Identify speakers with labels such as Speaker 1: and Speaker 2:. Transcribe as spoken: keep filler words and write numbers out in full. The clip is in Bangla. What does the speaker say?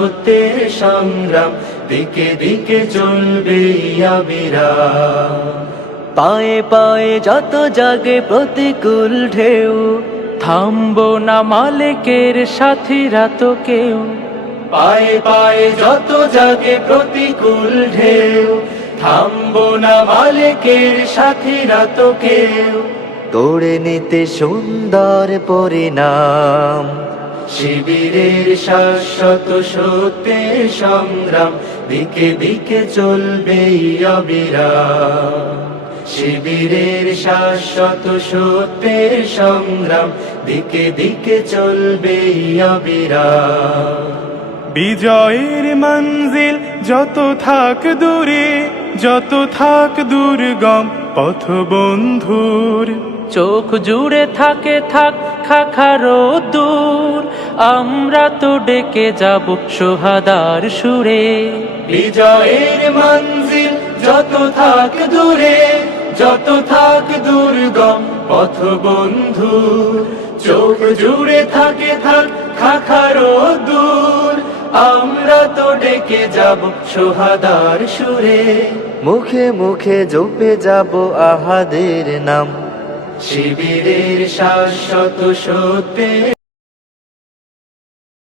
Speaker 1: সত্যের সংগ্রাম, দিকে দিকে চলবে অবিরাম।
Speaker 2: পায়ে পায়ে যত জাগে প্রতিকূল ঢেউ, থামবো না মালিকের সাথীরা তো কেউ।
Speaker 1: পায়ে পায়ে যত জাগে প্রতিকূল ঢেউ, থামবো না মালিকের সাথীরা তো কেউ।
Speaker 2: গড়ে নিতে সুন্দর পরিণাম,
Speaker 1: শিবিরের শাশ্বত সত্যের সংগ্রাম, দিকে দিকে চলবে অবিরাম। শিবিরের শাশ্বত সত্যের সংগ্রাম, দিকে দিকে চলবে অবিরাম।
Speaker 3: বিজয়ের মঞ্জিল যত থাক দূরে, যত থাক দুর্গম পথ বন্ধুর,
Speaker 2: চোখ জুড়ে থাকে থাক খাখারো দূর, আমরা তো ডেকে যাব সোহাদার সুরে।
Speaker 1: বিজয়ের মঞ্জিল যত থাক দূরে, যত থাক দুর্গম পথ বন্ধু, চোখ জুড়ে থাকে থাক খাখারো দূর, আমরা তো ডেকে যাব সোহাদার সুরে।
Speaker 2: মুখে মুখে জপে যাব আহাদের নাম,
Speaker 1: শিবিরের শাশ্বত সত্যে